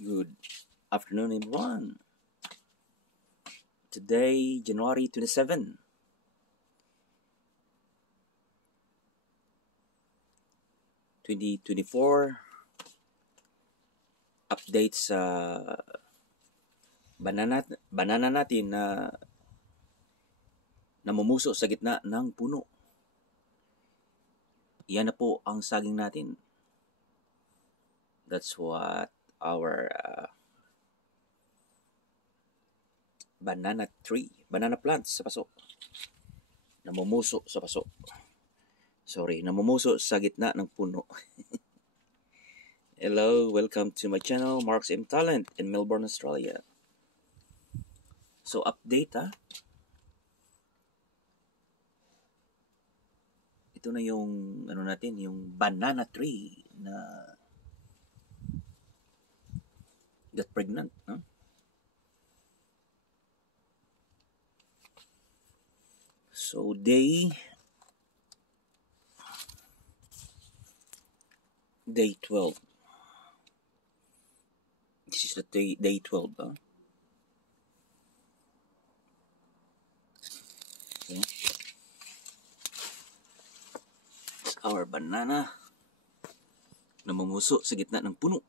Good afternoon, everyone. Today, January 27, 2024. Update sa banana natin na namumuso sa gitna ng puno. Yan na po ang saging natin. That's what our banana plants sa paso. Namumuso sa paso. Namumuso sa gitna ng puno. Hello, welcome to my channel, Marks M Talent in Melbourne, Australia. So, update Ito na yung natin, yung banana tree na got pregnant, no? So, day 12. This is the day 12, Okay. It's our banana namumuso sa gitna ng puno.